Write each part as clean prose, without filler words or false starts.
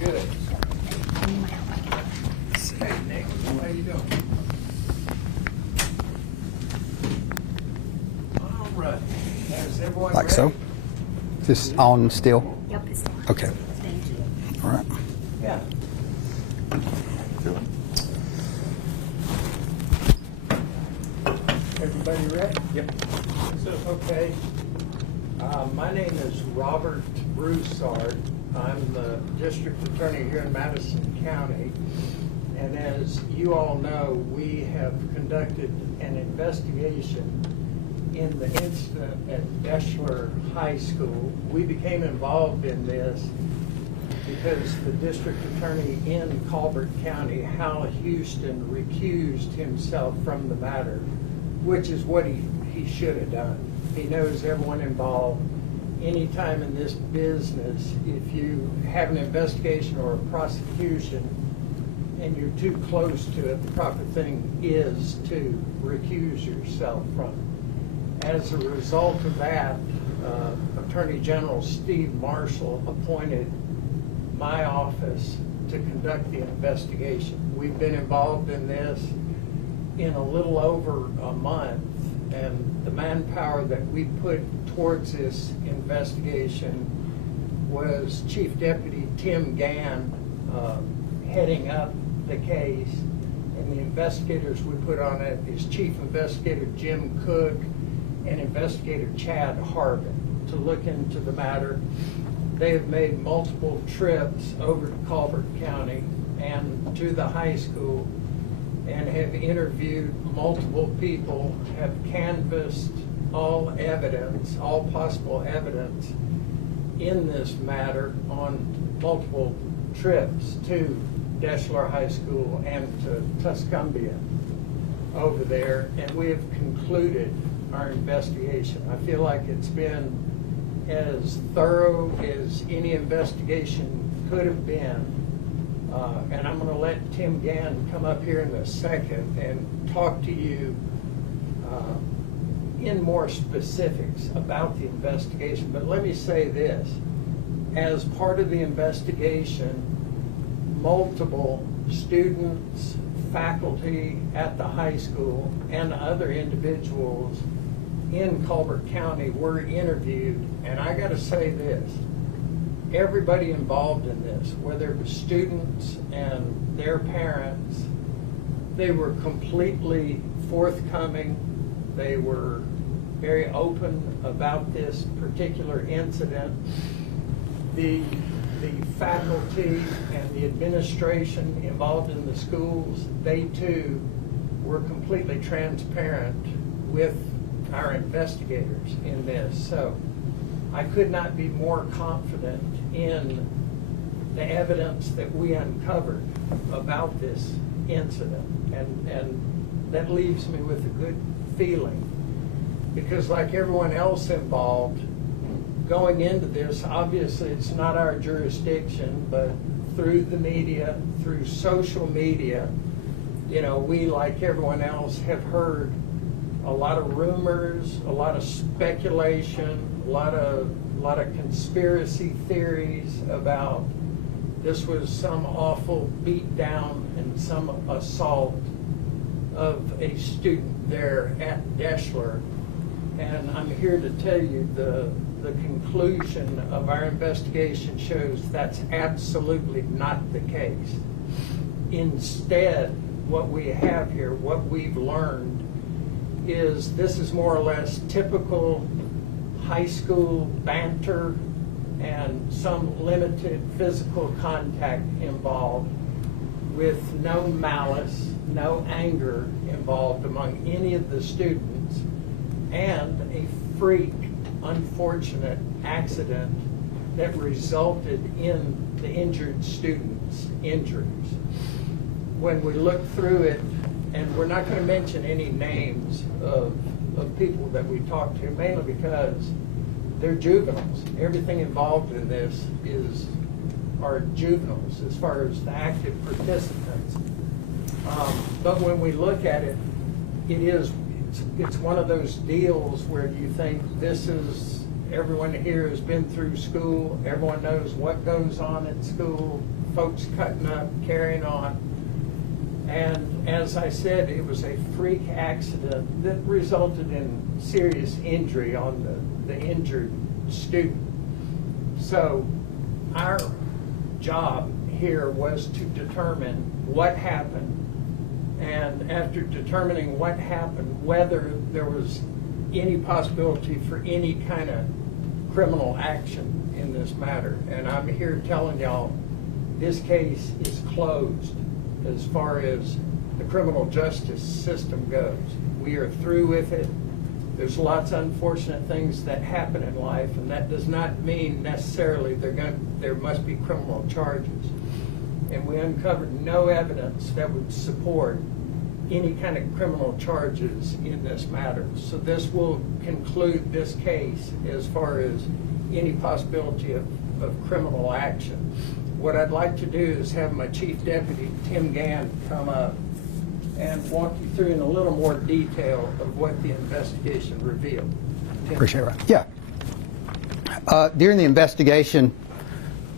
Good. Hey, Nick, how you doing? All right. Is everyone Like ready? so? Is this on still? Yep, it's on. Okay. Thank you. All right. Yeah. Everybody ready? Yep. Okay. My name is Robert Broussard. I'm the district attorney here in Madison County. And as you all know, we have conducted an investigation in the incident at Deshler High School. We became involved in this because the district attorney in Colbert County, Hal Houston, recused himself from the matter, which is what he should have done. He knows everyone involved. Anytime in this business, if you have an investigation or a prosecution and you're too close to it, the proper thing is to recuse yourself from it. As a result of that, Attorney General Steve Marshall appointed my office to conduct the investigation. We've been involved in this in a little over a month, and the manpower that we put towards this investigation was Chief Deputy Tim Gann heading up the case, and the investigators we put on it is Chief Investigator Jim Cook and Investigator Chad Harbin to look into the matter. They have made multiple trips over to Colbert County and to the high school and have interviewed multiple people, have canvassed all evidence, all possible evidence in this matter on multiple trips to Deshler High School and to Tuscumbia over there, and we have concluded our investigation. I feel like it's been as thorough as any investigation could have been. And I'm going to let Tim Gann come up here in a second and talk to you in more specifics about the investigation. But let me say this. As part of the investigation, multiple students, faculty at the high school, and other individuals in Colbert County were interviewed. And I got to say this. Everybody involved in this, whether it was students and their parents, they were completely forthcoming. They were very open about this particular incident. The faculty and the administration involved in the schools, they too were completely transparent with our investigators in this. So I could not be more confident in the evidence that we uncovered about this incident. And that leaves me with a good feeling, because like everyone else involved, going into this, obviously it's not our jurisdiction, but through the media, through social media, you know, we, like everyone else, have heard a lot of rumors, a lot of speculation, a lot of conspiracy theories about this was some awful beat down and some assault of a student there at Deshler. And I'm here to tell you the conclusion of our investigation shows that's absolutely not the case. Instead, what we have here, what we've learned, is this is more or less typical high school banter and some limited physical contact involved, with no malice, no anger involved among any of the students, and a freak, unfortunate accident that resulted in the injured students' injuries. When we look through it, and we're not going to mention any names of people that we talked to, mainly because they're juveniles. Everything involved in this are juveniles as far as the active participants. But when we look at it, it's one of those deals where you think this is everyone here has been through school. Everyone knows what goes on at school, folks cutting up, carrying on. And as I said, it was a freak accident that resulted in serious injury on the injured student. So our job here was to determine what happened, and after determining what happened, whether there was any possibility for any kind of criminal action in this matter. And I'm here telling y'all, this case is closed as far as the criminal justice system goes. We are through with it. There's lots of unfortunate things that happen in life, and that does not mean necessarily there must be criminal charges. And we uncovered no evidence that would support any kind of criminal charges in this matter. So this will conclude this case as far as any possibility of criminal action. What I'd like to do is have my Chief Deputy, Tim Gann, come up and walk you through in a little more detail of what the investigation revealed. Tim? Appreciate it. Yeah. During the investigation,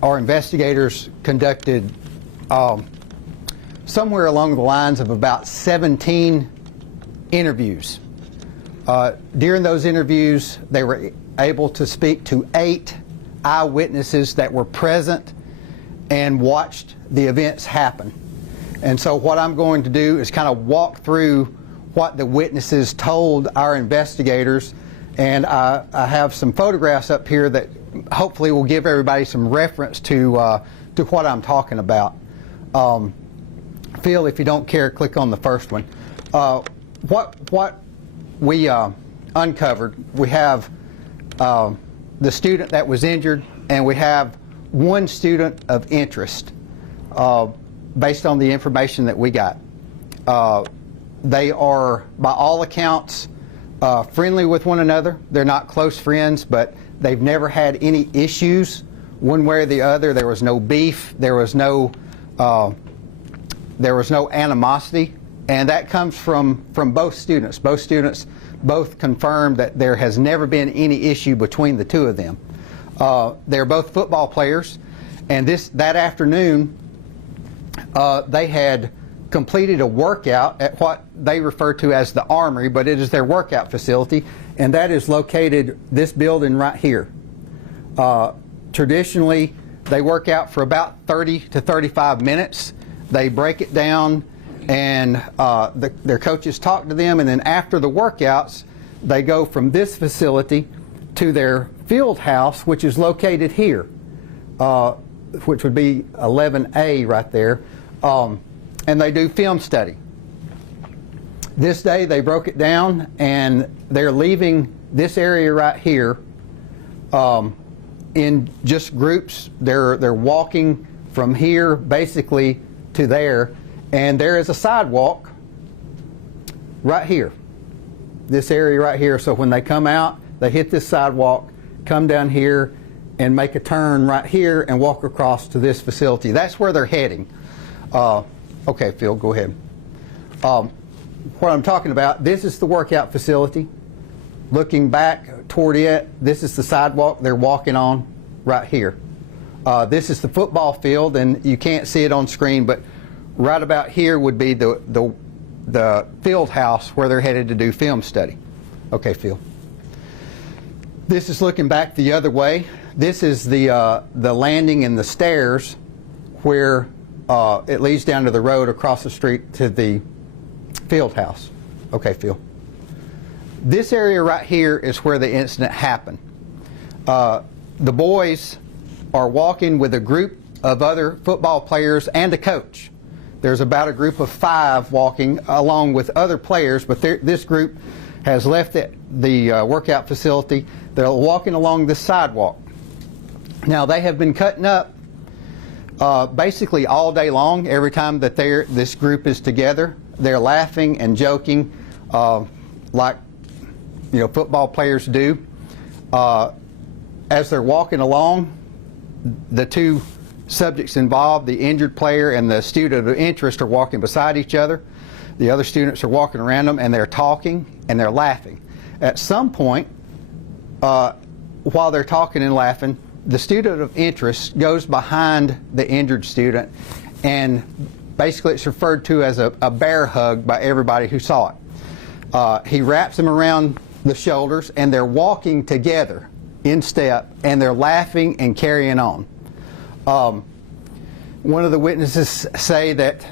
our investigators conducted somewhere along the lines of about 17 interviews. During those interviews, they were able to speak to 8 eyewitnesses that were present and watched the events happen. And so what I'm going to do is kind of walk through what the witnesses told our investigators, and I have some photographs up here that hopefully will give everybody some reference to what I'm talking about. Phil, if you don't care, click on the first one. What we uncovered, we have the student that was injured, and we have one student of interest based on the information that we got. They are, by all accounts, friendly with one another. They're not close friends, but they've never had any issues one way or the other. There was no beef. There was no animosity, and that comes from both students. Both students both confirmed that there has never been any issue between the two of them. They're both football players, and that afternoon they had completed a workout at what they refer to as the Armory, but it is their workout facility, and that is located this building right here. Traditionally, they work out for about 30 to 35 minutes. They break it down, and their coaches talk to them, and then after the workouts, they go from this facility to their field house, which is located here, which would be 11A right there, and they do film study. This day they broke it down, and they're leaving this area right here in just groups. They're walking from here basically to there, and there is a sidewalk right here, this area right here. So when they come out, they hit this sidewalk, come down here, and make a turn right here and walk across to this facility. That's where they're heading. Okay, Phil, go ahead. What I'm talking about, this is the workout facility. Looking back toward it, this is the sidewalk they're walking on right here. This is the football field, and you can't see it on screen, but right about here would be the field house where they're headed to do film study. Okay, Phil. This is looking back the other way. This is the landing and the stairs where it leads down to the road across the street to the field house. Okay, Phil. This area right here is where the incident happened. The boys are walking with a group of other football players and a coach. There's about a group of 5 walking along with other players, but this group has left the workout facility. They're walking along this sidewalk. Now, they have been cutting up basically all day long. Every time that this group is together, they're laughing and joking like football players do. As they're walking along, the two subjects involved, the injured player and the student of interest, are walking beside each other. The other students are walking around them, and they're talking and they're laughing. At some point, while they're talking and laughing, the student of interest goes behind the injured student, and basically it's referred to as a bear hug by everybody who saw it. He wraps him around the shoulders, and they're walking together in step, and they're laughing and carrying on. One of the witnesses say that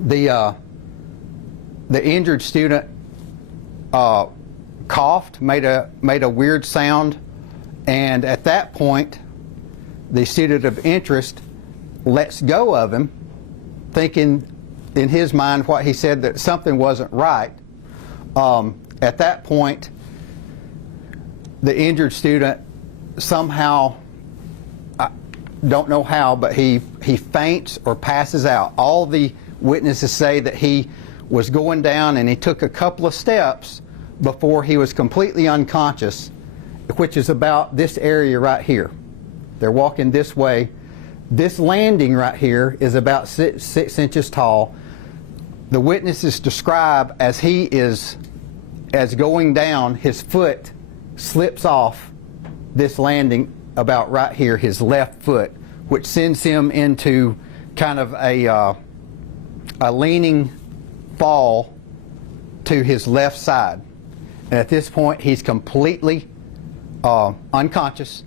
the injured student coughed, made a weird sound, and at that point, the student of interest lets go of him, thinking in his mind what he said, that something wasn't right. At that point, the injured student somehow, I don't know how, but he faints or passes out. All the witnesses say that he was going down and he took a couple of steps before he was completely unconscious, which is about this area right here. They're walking this way. This landing right here is about 6 inches tall. The witnesses describe as going down, his foot slips off this landing about right here, his left foot, which sends him into kind of a leaning fall to his left side. And at this point, he's completely unconscious.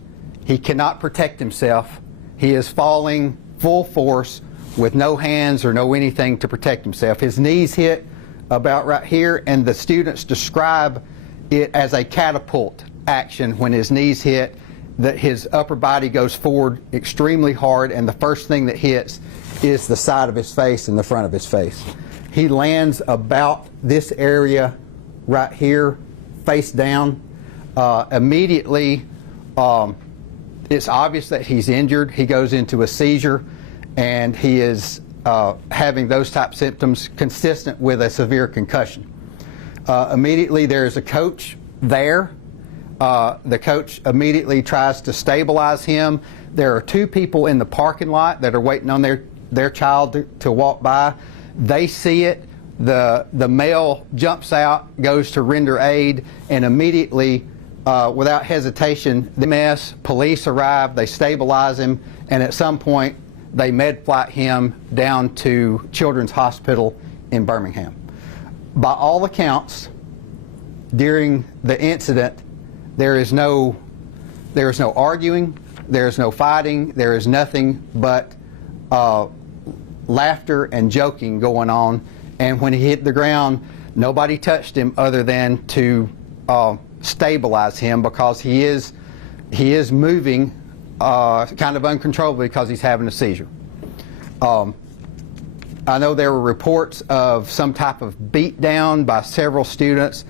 He cannot protect himself. He is falling full force with no hands or no anything to protect himself. His knees hit about right here, and the students describe it as a catapult action when his knees hit, that his upper body goes forward extremely hard, and the first thing that hits is the side of his face and the front of his face. He lands about this area right here, face down. Immediately, it's obvious that he's injured. He goes into a seizure, and he is having those type symptoms consistent with a severe concussion. Immediately, there's a coach there. The coach immediately tries to stabilize him. There are two people in the parking lot that are waiting on their child to walk by. They see it. The male jumps out, goes to render aid, and immediately, without hesitation, the EMS, police arrive, they stabilize him, and at some point they med flight him down to Children's Hospital in Birmingham. By all accounts, during the incident, there is no arguing, there is no fighting, there is nothing but laughter and joking going on. And when he hit the ground, nobody touched him other than to stabilize him, because he is moving kind of uncontrollably because he's having a seizure. I know there were reports of some type of beat down by several students.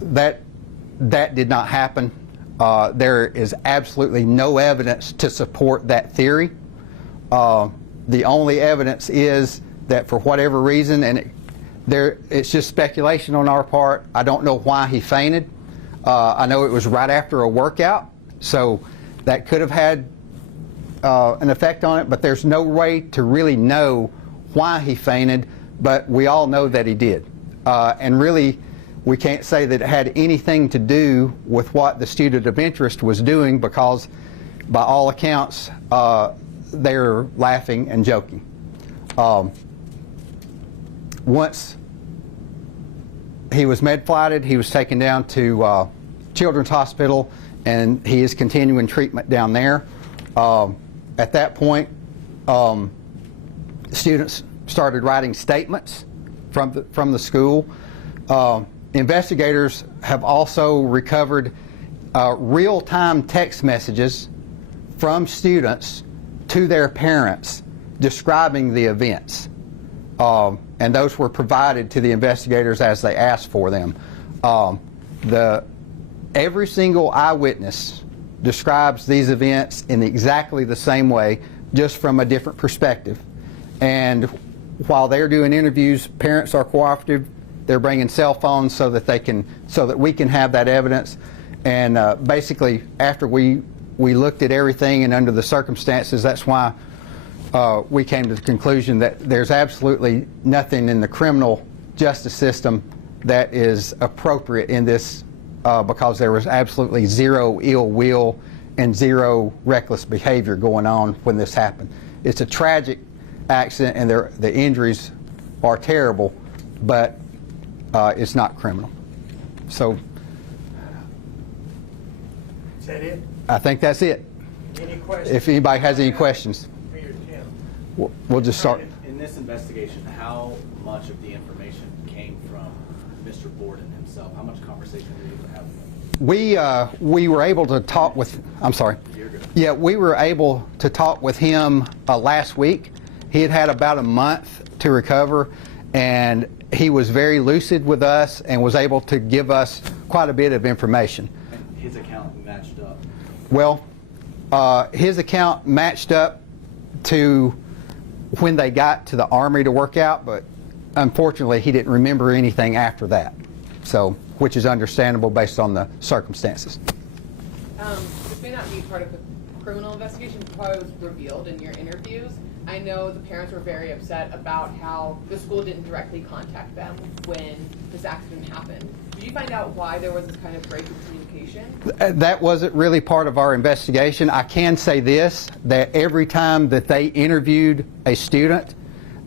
That did not happen. There is absolutely no evidence to support that theory. The only evidence is that for whatever reason, and it's just speculation on our part, I don't know why he fainted. I know it was right after a workout, so that could have had an effect on it, but there's no way to really know why he fainted, but we all know that he did. And really, we can't say that it had anything to do with what the student of interest was doing, because by all accounts, they're laughing and joking. Once he was med-flighted, he was taken down to Children's Hospital, and he is continuing treatment down there. At that point, students started writing statements from the school. Investigators have also recovered real-time text messages from students to their parents describing the events. And those were provided to the investigators as they asked for them. Every single eyewitness describes these events in exactly the same way, just from a different perspective. And while they're doing interviews, parents are cooperative. They're bringing cell phones so that we can have that evidence. And basically, after we looked at everything and under the circumstances, that's why we came to the conclusion that there's absolutely nothing in the criminal justice system that is appropriate in this because there was absolutely zero ill will and zero reckless behavior going on when this happened. It's a tragic accident, and the injuries are terrible, but it's not criminal. So Is that it? I think that's it. Any questions? If anybody has any questions, For your Tim. we'll just start. In this investigation, how much of the information came from Mr. Borden himself? How much conversation were you able to have with him? We were able to talk with. I'm sorry. You're good. Yeah, we were able to talk with him last week. He had had about a month to recover, and he was very lucid with us and was able to give us quite a bit of information. And his account matched up. Well, his account matched up to when they got to the Armory to work out, but unfortunately he didn't remember anything after that, so which is understandable based on the circumstances. This may not be part of the criminal investigation, but probably was revealed in your interviews. I know the parents were very upset about how the school didn't directly contact them when this accident happened. Did you find out why there was this kind of break in communication? That wasn't really part of our investigation. I can say this, that every time that they interviewed a student,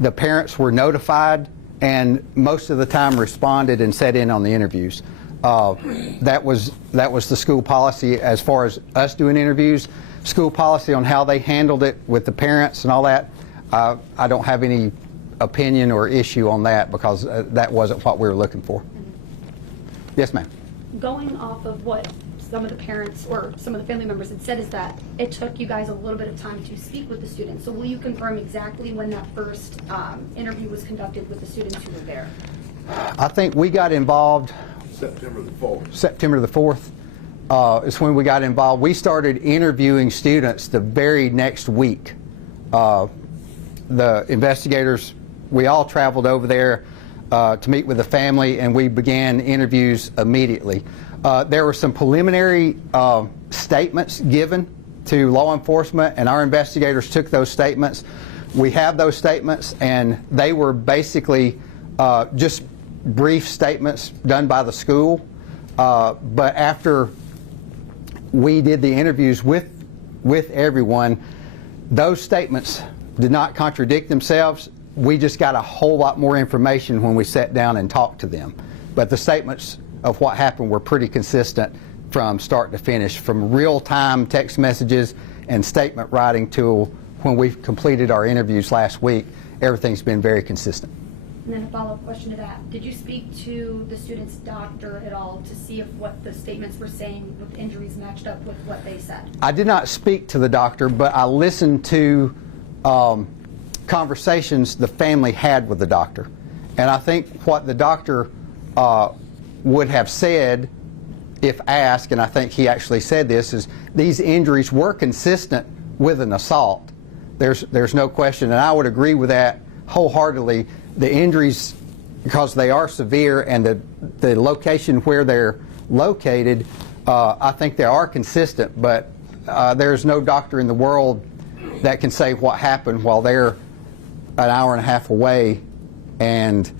the parents were notified and most of the time responded and sat in on the interviews. That was the school policy as far as us doing interviews. School policy on how they handled it with the parents and all that, I don't have any opinion or issue on that because that wasn't what we were looking for. Yes, ma'am. Going off of what some of the parents or some of the family members had said is that it took you guys a little bit of time to speak with the students. So will you confirm exactly when that first interview was conducted with the students who were there? I think we got involved September the 4th. September the 4th is when we got involved. We started interviewing students the very next week. The investigators, we all traveled over there to meet with the family, and we began interviews immediately. There were some preliminary statements given to law enforcement, and our investigators took those statements. We have those statements, and they were basically just brief statements done by the school. But after we did the interviews with everyone, those statements did not contradict themselves. We just got a whole lot more information when we sat down and talked to them. But the statements of what happened were pretty consistent from start to finish, from real-time text messages and statement writing to when we completed our interviews last week. Everything's been very consistent. And then a follow-up question to that. Did you speak to the student's doctor at all to see if what the statements were saying with injuries matched up with what they said? I did not speak to the doctor, but I listened to conversations the family had with the doctor. And I think what the doctor would have said if asked, and I think he actually said this, is these injuries were consistent with an assault. There's no question, and I would agree with that wholeheartedly. The injuries, because they are severe, and the location where they're located, I think they are consistent, but there's no doctor in the world that can say what happened while they're an hour and a half away and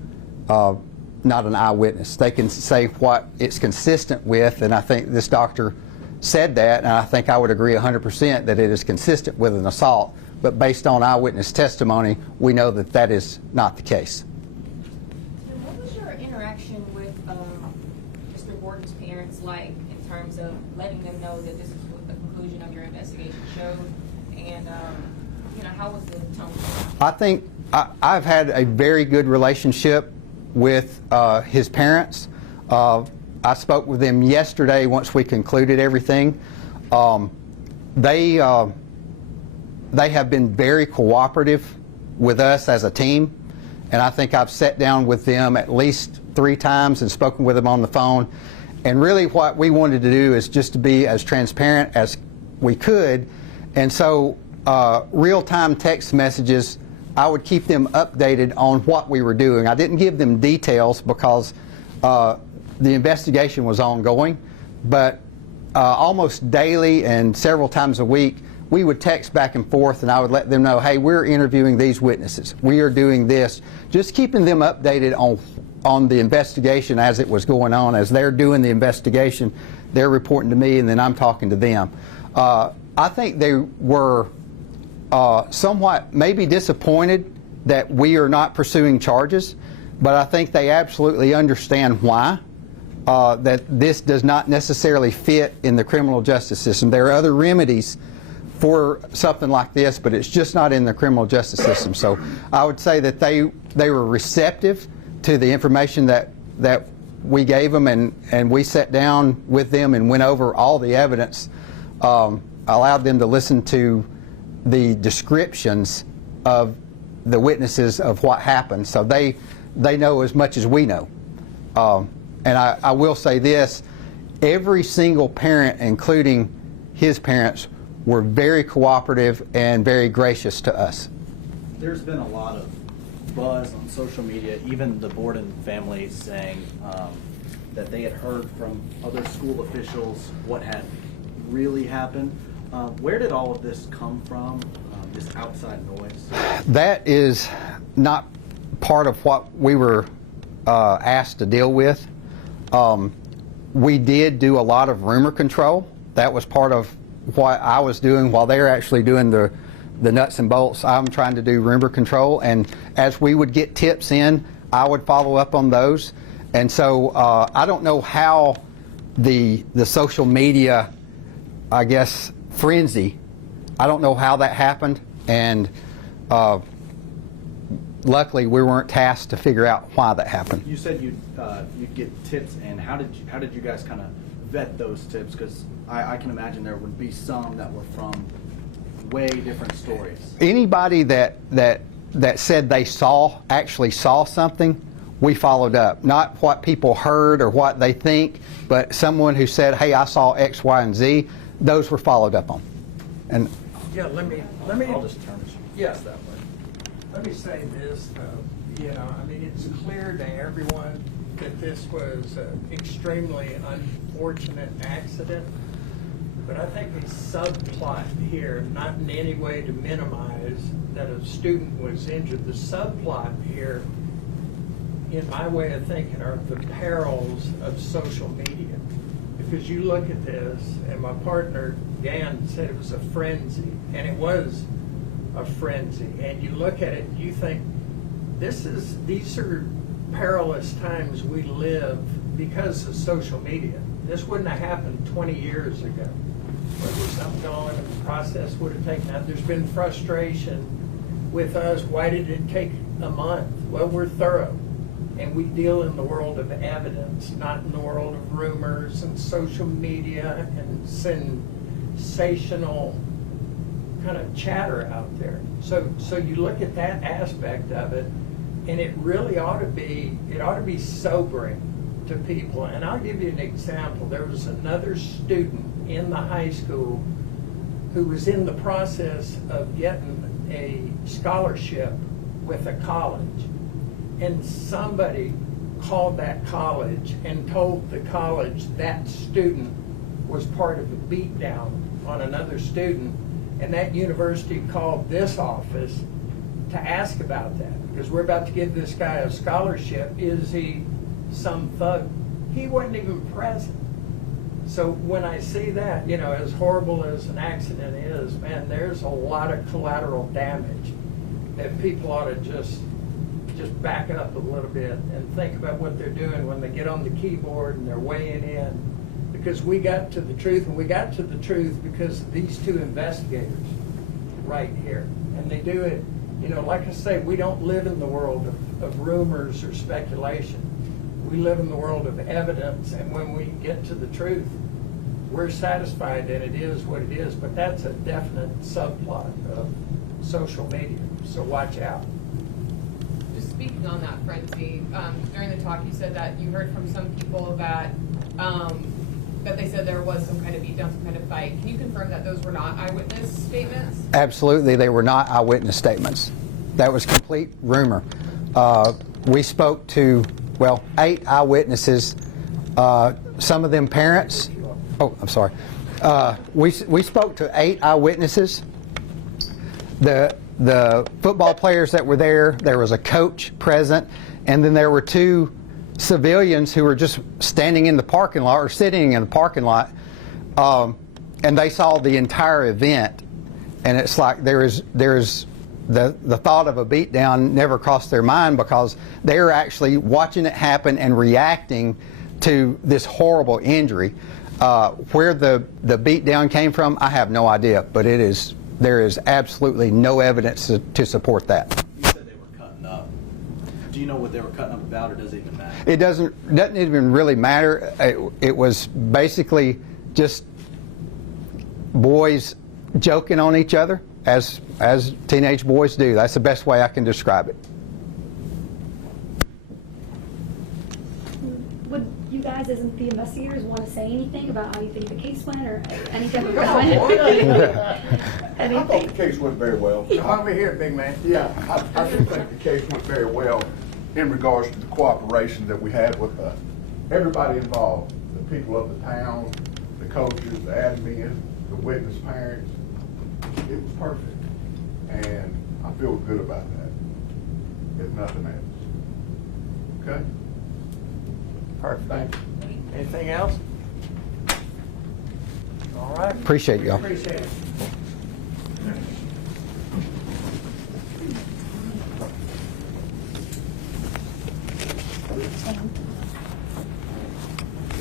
not an eyewitness. They can say what it's consistent with, and I think this doctor said that, and I think I would agree 100% that it is consistent with an assault, but based on eyewitness testimony, we know that that is not the case. And what was your interaction with Mr. Borden's parents like in terms of letting them know that this is what the conclusion of your investigation showed, and how was the tone? I think I've had a very good relationship with his parents. I spoke with them yesterday once we concluded everything. They have been very cooperative with us as a team, and I think I've sat down with them at least 3 times and spoken with them on the phone. And really what we wanted to do is just to be as transparent as we could, and so real-time text messages, I would keep them updated on what we were doing. I didn't give them details because the investigation was ongoing, but almost daily and several times a week, we would text back and forth, and I would let them know, hey, we're interviewing these witnesses. We are doing this. Just keeping them updated on on the investigation as it was going on. As they're doing the investigation, they're reporting to me, and then I'm talking to them. I think they were somewhat maybe disappointed that we are not pursuing charges, but I think they absolutely understand why. That this does not necessarily fit in the criminal justice system. There are other remedies for something like this, but it's just not in the criminal justice system. So I would say that they were receptive to the information that we gave them, and we sat down with them and went over all the evidence, allowed them to listen to the descriptions of the witnesses of what happened, so they know as much as we know. And I will say this, every single parent, including his parents, were very cooperative and very gracious to us. There's been a lot of buzz on social media, even the Borden family saying that they had heard from other school officials what had really happened. Where did all of this come from, this outside noise? That is not part of what we were asked to deal with. We did do a lot of rumor control. That was part of what I was doing while they're actually doing the nuts and bolts. I'm trying to do rumor control, and as we would get tips in, I would follow up on those. And so I don't know how the social media, I guess, frenzy, I don't know how that happened, and luckily we weren't tasked to figure out why that happened. You said you'd get tips, and how did you guys kind of vet those tips? Because I can imagine there would be some that were from way different stories. Anybody that said they actually saw something, we followed up. Not what people heard or what they think, but someone who said, hey, I saw X, Y, and Z, those were followed up on. And Yeah, let me. I'll just turn it. Yes, that way. Let me say this, though. You know, I mean, it's clear to everyone that this was an extremely unfortunate accident. But I think the subplot here, not in any way to minimize that a student was injured, the subplot here, in my way of thinking, are the perils of social media. Because you look at this, and my partner, Dan, said it was a frenzy, and it was a frenzy. And you look at it, you think, these are perilous times we live because of social media. This wouldn't have happened 20 years ago. There was something going, and the process would have taken out. There's been frustration with us. Why did it take a month? Well, we're thorough. And we deal in the world of evidence, not in the world of rumors and social media and sensational kind of chatter out there. So you look at that aspect of it, and it really ought to be sobering to people. And I'll give you an example. There was another student in the high school who was in the process of getting a scholarship with a college. And somebody called that college and told the college that student was part of a beatdown on another student, and that university called this office to ask about that, because we're about to give this guy a scholarship. Is he some thug? He wasn't even present. So when I see that, you know, as horrible as an accident is, man, there's a lot of collateral damage that people ought to just back up a little bit and think about what they're doing when they get on the keyboard and they're weighing in. Because we got to the truth, and we got to the truth because of these two investigators right here. And they do it, you know, like I say, we don't live in the world of rumors or speculation. We live in the world of evidence, and when we get to the truth, we're satisfied that it is what it is. But that's a definite subplot of social media, so watch out. Just speaking on that frenzy, during the talk you said that you heard from some people that they said there was some kind of beatdown, some kind of fight. Can you confirm that those were not eyewitness statements? Absolutely, they were not eyewitness statements. That was complete rumor. We spoke to, 8 eyewitnesses, some of them parents. Oh, I'm sorry. We spoke to 8 eyewitnesses. The football players that were there was a coach present, and then there were 2 civilians who were just standing in the parking lot or sitting in the parking lot, and they saw the entire event, and it's like there's the thought of a beatdown never crossed their mind because they were actually watching it happen and reacting to this horrible injury. Where the beatdown came from, I have no idea, but there is absolutely no evidence to support that. You said they were cutting up. Do you know what they were cutting up about, or does it even matter? It doesn't even really matter. It was basically just boys joking on each other, as teenage boys do. That's the best way I can describe it. Would you guys, as the investigators, want to say anything about how you think the case went, or anything? I Anything? thought the case went very well. Over here, big man. Yeah, I do think the case went very well in regards to the cooperation that we had with everybody involved, the people of the town, the coaches, the admin, the witness parents. It was perfect, and I feel good about that, if nothing else. Okay? Perfect. Thank you. Anything else? All right. Appreciate y'all. Appreciate it.